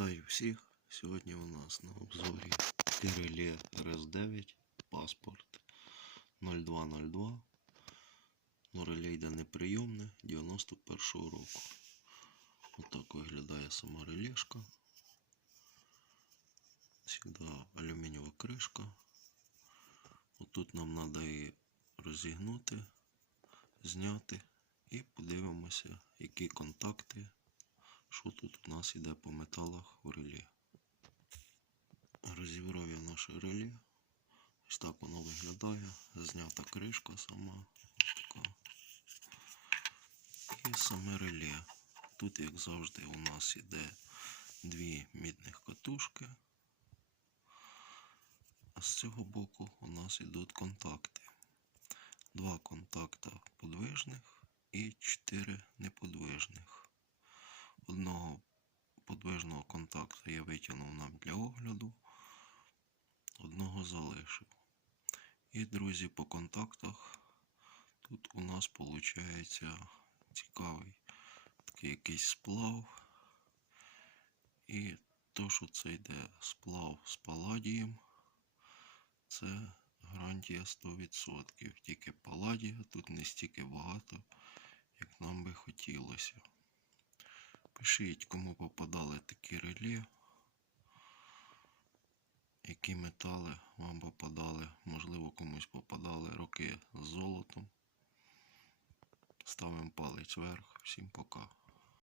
Вітаю всіх! Сьогодні у нас на обзорі реле РС9 паспорт 0202. Ну, реле неприйомне 91-го року. Отак виглядає сама релешка. Всегда алюмінієва кришка. Отут нам треба її розігнути, зняти і подивимося, які контакти що тут у нас іде по металах у релі. Розібрав я наше релі. Ось так воно виглядає. Знята кришка сама. Така. І саме релі. Тут, як завжди, у нас іде дві мідних катушки. А з цього боку у нас йдуть контакти. Два контакта подвижних і чотири неподвижних. Одного подвижного контакту я витягнув нам для огляду, одного залишив. І, друзі, по контактах тут у нас виходить цікавий такий якийсь сплав. І то, що це йде сплав з паладієм, це гарантія 100%. Тільки паладія тут не стільки багато, як нам би хотілося. Пишіть, кому попадали такі релі, які метали вам попадали. Можливо, комусь попадали роки з золотом. Ставимо палець вверх. Всім пока.